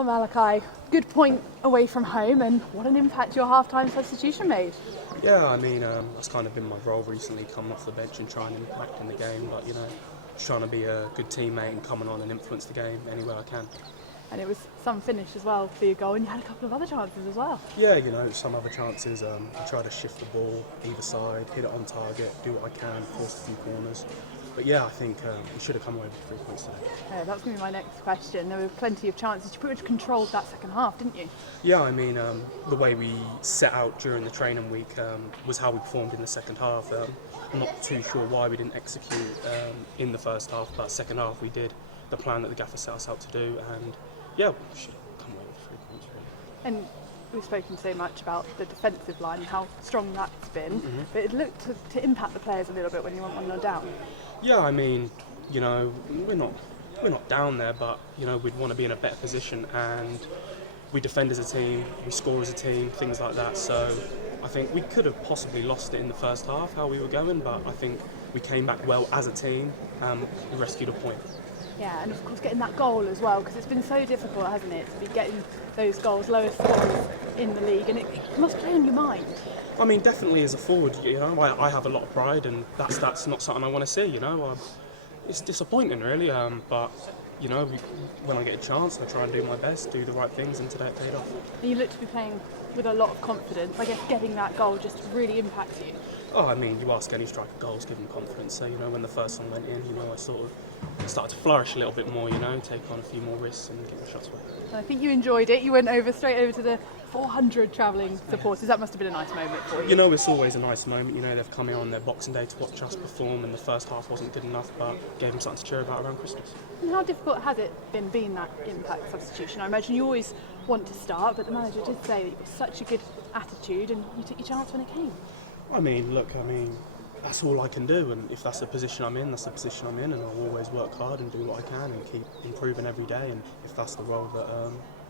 Well, Malachi, good point away from home, and what an impact your half-time substitution made. Yeah, I mean, that's kind of been my role recently, coming off the bench and trying to impact in the game. But just trying to be a good teammate and coming on and influence the game anywhere I can. And it was some finish as well for your goal, and you had a couple of other chances as well. Yeah, some other chances. I try to shift the ball either side, hit it on target, do what I can, force a few corners. But yeah, I think we should have come away with 3 points today. Yeah, that was going to be my next question. There were plenty of chances. You pretty much controlled that second half, didn't you? Yeah, I mean, the way we set out during the training week was how we performed in the second half. I'm not too sure why we didn't execute in the first half, but second half we did the plan that the gaffer set us out to do, and yeah, we should come away with 3 points really. And we've spoken so much about the defensive line and how strong that's been, but it looked to impact the players a little bit when you went 1-0 down. Yeah, I mean, we're not down there, but we'd want to be in a better position, and we defend as a team, we score as a team, things like that. So I think we could have possibly lost it in the first half, how we were going, but I think we came back well as a team and we rescued a point. Yeah, and of course getting that goal as well, because it's been so difficult, hasn't it, to be getting those goals, lowest scores in the league, and it must play on your mind. I mean, definitely as a forward, I have a lot of pride, and that's not something I want to see. It's disappointing really, but when I get a chance, I try and do my best, do the right things, and today it paid off. And you look to be playing with a lot of confidence. I guess getting that goal just really impacts you. Oh, I mean, you ask any striker goals, give them confidence. So when the first one went in, I sort of started to flourish a little bit more. Take on a few more risks and get my shots away. I think you enjoyed it. You went straight over to the 400 travelling supporters. That must have been a nice moment for you. It's always a nice moment. They've come here on their Boxing Day to watch us perform, and the first half wasn't good enough, but gave them something to cheer about around Christmas. And how difficult has it been being that impact substitution? I imagine you always want to start, but the manager did say that you've got such a good attitude and you took your chance when it came. I mean, that's all I can do, and if that's the position I'm in, that's the position I'm in, and I'll always work hard and do what I can and keep improving every day, and if that's the role that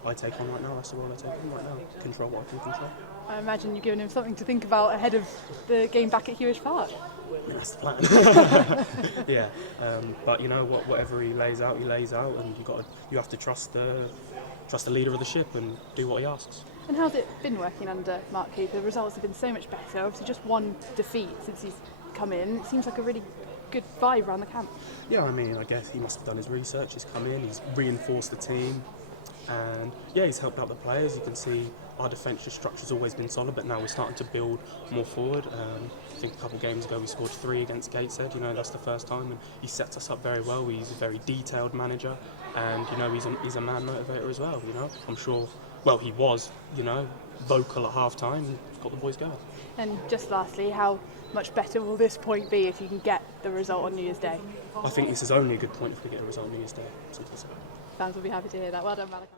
I take on right now, that's the role I take on right now. Control what I can control. I imagine you're giving him something to think about ahead of the game back at Hewish Park. I mean, that's the plan. Yeah, but whatever he lays out, and you have to trust the leader of the ship and do what he asks. And how's it been working under Mark Keith? The results have been so much better. Obviously, just one defeat since he's come in. It seems like a really good vibe around the camp. Yeah, I mean, I guess he must have done his research. He's come in, he's reinforced the team, and yeah, he's helped out the players. You can see our defensive structure's always been solid, but now we're starting to build more forward. I think a couple of games ago we scored 3 against Gateshead. That's the first time, and he sets us up very well. He's a very detailed manager, and he's a man motivator as well. I'm sure. Well, he was, vocal at half time and got the boys going. And just lastly, how much better will this point be if you can get the result on New Year's Day? I think this is only a good point if we get a result on New Year's Day. Simple as that. Fans will be happy to hear that. Well done, Malachi.